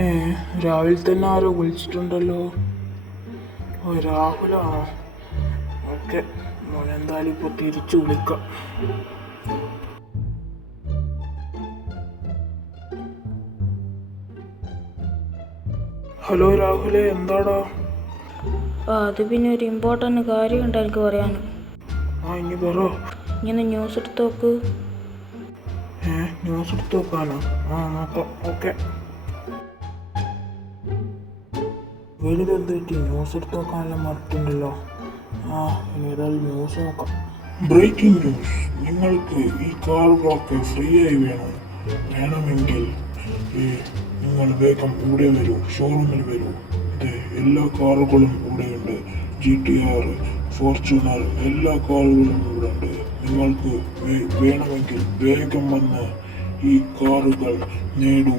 ഏ രാവിലെ തന്നെ ആരോ വിളിച്ചിട്ടുണ്ടല്ലോ. ഓ രാഹുലാണോ? ഓക്കെ, മോനെന്തായാലും ഇപ്പോൾ തിരിച്ചു വിളിക്കാം. ഹലോ രാഹുലേ, എന്താടാ? അത് പിന്നെ ഒരു ഇമ്പോർട്ടൻ്റ് കാര്യമുണ്ട് എനിക്ക് പറയാൻ. ഇനി പറ. ഇങ്ങനെ ന്യൂസ് എടുത്ത് നോക്ക്. ന്യൂസ് എടുത്ത് നോക്കാനോ? നോക്കാം. ഓക്കെ. വലുതെന്ത് പറ്റി? ന്യൂസ് എടുത്ത് നോക്കാനെല്ലാം മറക്കുന്നുണ്ടല്ലോ. ഇനി ഏതായാലും ന്യൂസ് നോക്കാം. Breaking news. നിങ്ങൾക്ക് ഈ കാറുകളൊക്കെ ഫ്രീ ആയി വേണമെങ്കിൽ നിങ്ങൾ വേഗം ഇവിടെ വരൂ, ഷോറൂമിൽ വരൂ. എല്ലാ കാറുകളും ഇവിടെയുണ്ട്. GTR, ഫോർച്യൂണർ, എല്ലാ കാറുകളും ഇവിടെ ഉണ്ട്. നിങ്ങൾക്ക് വേണമെങ്കിൽ വേഗം വന്ന് ഈ കാറുകൾ നേടൂ.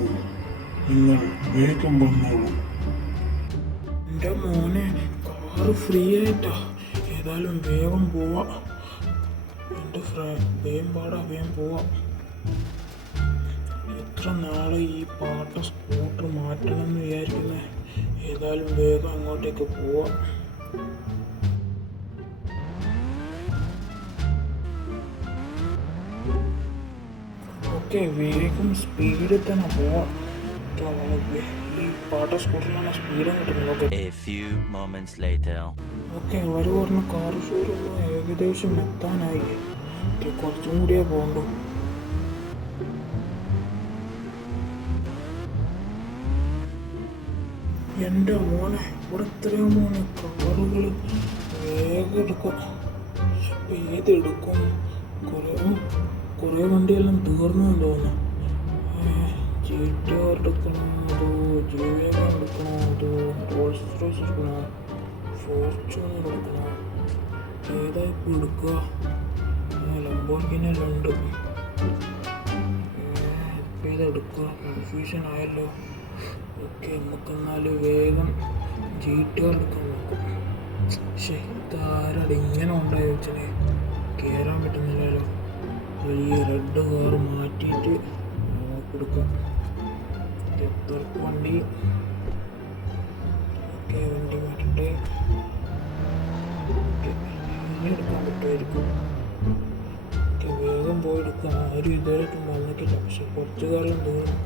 നിങ്ങൾ വേഗം വന്നോളൂ. എൻ്റെ മോനെ, കാറ് ഫ്രീ ആയിട്ടാ. ഏതായാലും വേഗം പോവാ. എൻ്റെ വേഗം പോവാ. എത്ര നാളെ ഈ പാട്ട സ്കൂട്ടർ മാറ്റണം എന്ന് വിചാരിക്കുന്നേ. ഏതായാലും വേഗം അങ്ങോട്ടേക്ക് പോവാ. ഓക്കെ, വേഗം സ്പീഡിൽ തന്നെ പോവാ. ഈ പാട്ട സ്കൂട്ടറിലാണ് സ്പീഡ് കിട്ടുന്നത്. ഓക്കെ, അവർ പറഞ്ഞ കാർ ഷോറൂം ഏകദേശം എത്താനായി. കുറച്ചും കൂടിയേ പോകണ്ടു. എൻ്റെ മോനെ, ഇവിടെ എത്രയോ മോനെ കാറുകൾ. വേഗം എടുക്കും. ഏതെടുക്കും? കുറേ വണ്ടിയെല്ലാം തീർന്നു തോന്നുന്നു. GTR എടുക്കണോ, അതോ G-Wagon എടുക്കണോ, അതോ റോൾസ് റോയ്സ് എടുക്കണോ, ഫോർച്യൂണർ എടുക്കണോ? ഏതാ ഇപ്പോൾ എടുക്കുക? ലംബോർഗിനിയെല്ലാം ഉണ്ട്. ഇപ്പം ഏതെടുക്കുക? കൺഫ്യൂഷൻ ആയല്ലോ. ഓക്കെ, നമുക്കെന്നാലും വേഗം GTR എടുക്കാൻ നോക്കും. പക്ഷേ ഇതാരടെ ഇങ്ങനെ ഉണ്ടായി വെച്ചേ? കയറാൻ പറ്റുന്നില്ലല്ലോ. ഈ റെഡ് കാർ മാറ്റിയിട്ട് കൊടുക്കാം. എത്ര വണ്ടി? ഓക്കെ, വണ്ടി മാറ്റട്ടെ. ഇനി എടുക്കാൻ പറ്റുമായിരിക്കും. ഓക്കെ, വേഗം പോയി എടുക്കാം. ആരും ഇതുവരെയായിട്ടും വന്നിട്ടില്ല. പക്ഷെ കുറച്ച് കാലം തീർന്നു.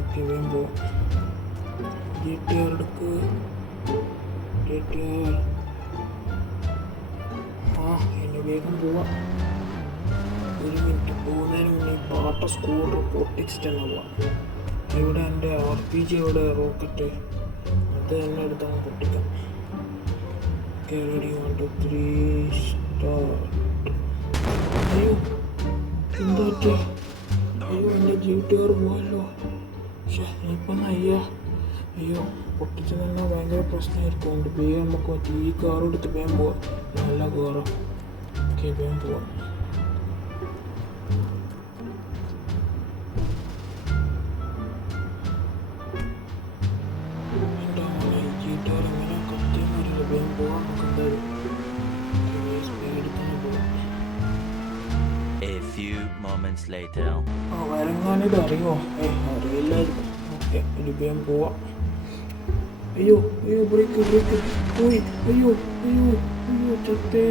ഓക്കെ, വേഗം പോവാം. GTR എടുക്ക്. GTR. ഇനി വേഗം പോവാം. ഒരു മിനിറ്റ് പോകുന്നതിന് മുന്നേ പാട്ട സ്കൂട്ടർ പൊട്ടിച്ചിട്ട് തന്നെ പോവാം. ഇവിടെ എൻ്റെ RPG, ഇവിടെ റോക്കറ്റ്, അത് തന്നെ എടുത്താൽ പൊട്ടിക്കാം. Okay, ready, 1 2 3 start. അയ്യോ, എന്താ പറ്റിയ? അയ്യോ, എൻ്റെ GTR പോയല്ലോ. പക്ഷേ ഇപ്പം അയ്യോ, പൊട്ടിച്ച് തന്നെ ഭയങ്കര പ്രശ്നമായിരിക്കും. കൊണ്ട് വേഗം നമുക്ക് പറ്റി ഈ കാർ എടുത്ത് വേഗം പോവാം. നല്ല കാറാ. ഓക്കെ, വേഗം പോവാം. എൻ്റെ മോനെ, GTR എങ്ങനെ കത്തിയെന്നറിയില്ല. വേഗം പോവാം നമുക്ക് എന്തായാലും. സ്പീഡിൽ തന്നെ പോവാം. വരങ്ങാനിത് അറിയോ? അറിയില്ലായിരിക്കും. ഓക്കെ, ഒരു വേഗം പോവാം. അയ്യോ, ബ്രേക്ക് പോയി. അയ്യോ, ചത്തേ.